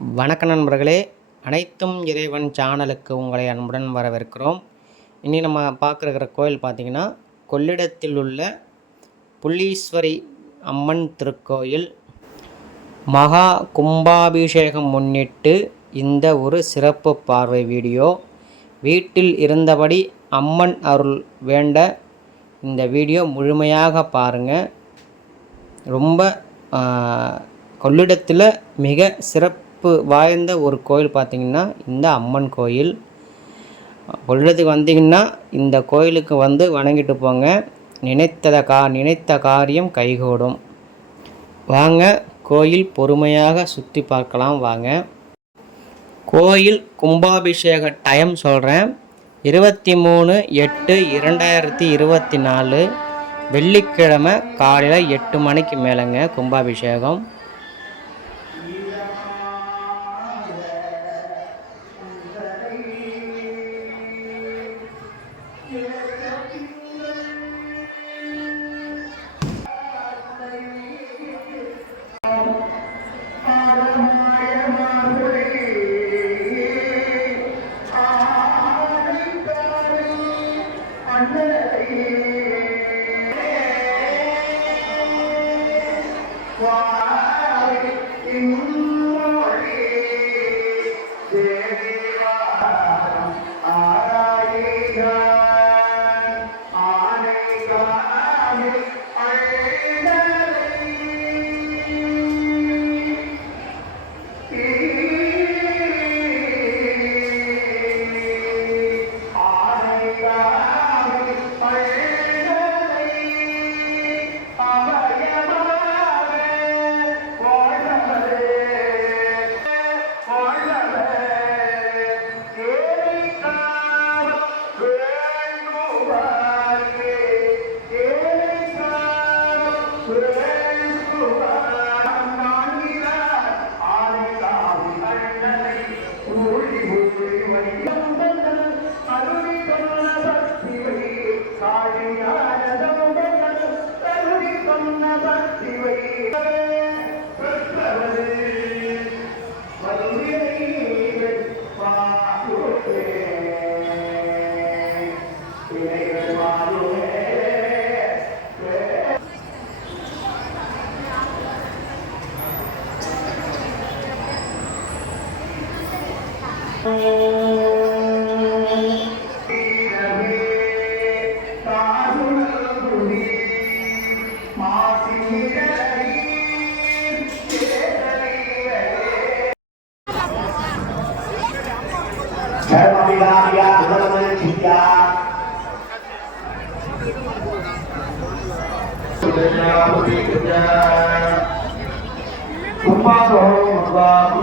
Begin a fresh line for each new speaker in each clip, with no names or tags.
வணக்க நண்பர்களே அனைத்தும் இறைவன் சேனலுக்கு உங்களை அன்புடன் வரவேற்கிறோம். இனி நம்ம பார்க்குற கோயில் பார்த்திங்கன்னா கொள்ளிடத்தில் உள்ள புள்ளீஸ்வரி அம்மன் திருக்கோயில். மகா கும்பாபிஷேகம் முன்னிட்டு இந்த ஒரு சிறப்பு பார்வை வீடியோ. வீட்டில் இருந்தபடி அம்மன் அருள் வேண்ட இந்த வீடியோ முழுமையாக பாருங்கள் ரொம்ப கொள்ளிடத்தில் மிக சிறப்பு வாய்ந்த ஒரு கோயில் பார்த்திங்கன்னா இந்த அம்மன் கோயில். பொழுதுக்கு வந்தீங்கன்னா இந்த கோயிலுக்கு வந்து வணங்கிட்டு போங்க. நினைத்தத கா நினைத்த காரியம் கைகூடும். வாங்க கோயில் பொறுமையாக சுற்றி பார்க்கலாம் வாங்க. கோயில் கும்பாபிஷேக டைம் சொல்கிறேன் இருபத்தி மூணு எட்டு இரண்டாயிரத்தி இருபத்தி நாலு. வெள்ளிக்கிழமை காலையில் எட்டு மணிக்கு மேலேங்க கும்பாபிஷேகம். Why are মারিয়া ধরা ধরে ঠিকা ತುಂಬಾ ಸ್ವಾಹ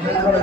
Allah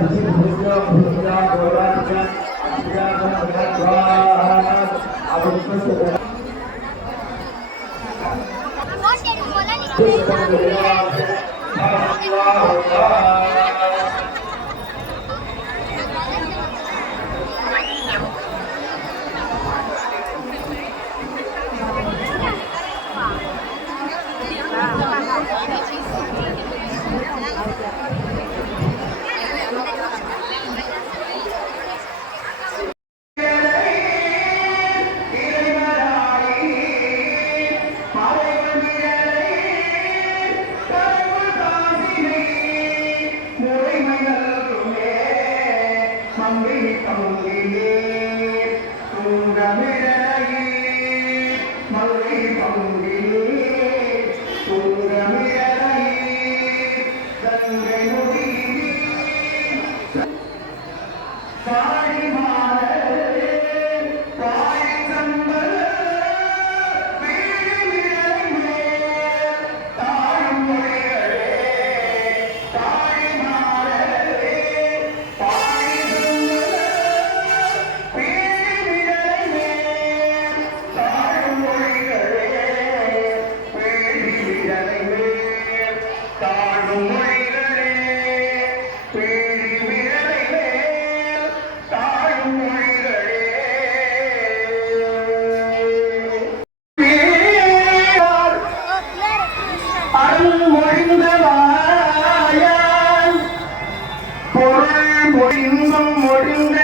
பொழிந்தும் ஒழிந்த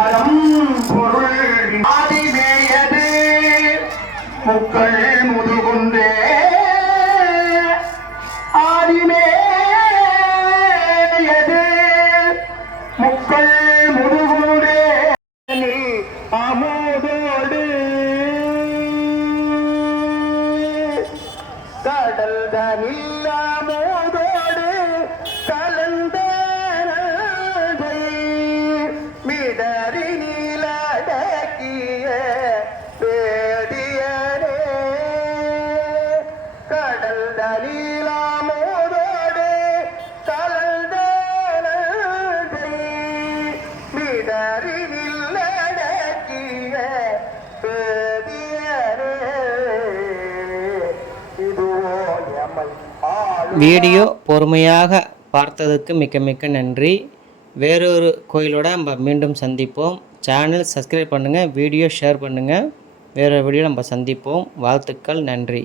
அறம் பொருள் ஆதிமேயது முக்கள் முதுகுண்டு
வீடியோ பொறுமையாக பார்த்ததுக்கு மிக்க மிக்க நன்றி. வேறொரு கோயிலோட நம்ம மீண்டும் சந்திப்போம். சேனல் சப்ஸ்கிரைப் பண்ணுங்கள் வீடியோ ஷேர் பண்ணுங்கள் வேறொரு வீடியோ நம்ம சந்திப்போம். வாழ்த்துக்கள் நன்றி.